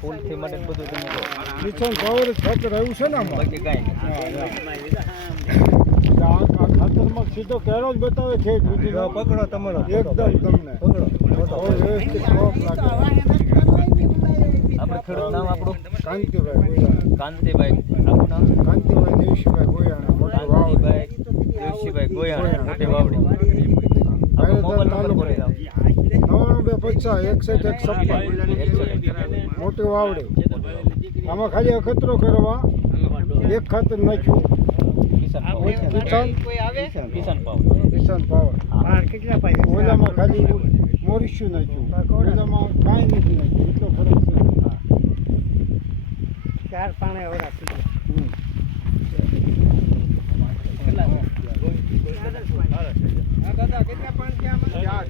ફૂલથી માટે બધું તમે કહો. કિચન પાવર ખાતર આવ્યું છે ને આમાં બાકી કાંઈ આ ખાતરમાં સીધો કેરો જ બતાવે છે પકડો તમારો એકદમ તમને પકડો વ્યવસ્થિત શોખ લાગે આપણે ખેડૂત નામ આપણું કાંતિભાઈ કાંતિભાઈ આપણું નામ કાંતિભાઈ દેવશીભાઈ ગોયાણા મોટો વાવ કાંતિભાઈ દેવશીભાઈ ગોયાણા મોટી વાવડી. આપણો મોબાઈલ નંબર બોલી દો. 92526161 મોટી વાવડી. આમાં ખાલી અખતરો કરવા એક ખાતર નાખ્યું કિસાન પાવર. કિસાન પાવર ઓલામાં ખાલી મોરિશ્યુ નાખ્યું ઓલામાં કાંઈ નથી નાખ્યું એટલો ફરક છે. ચાર પાણે ઓરા દાદા કેટલા પાણી ચાર લાગે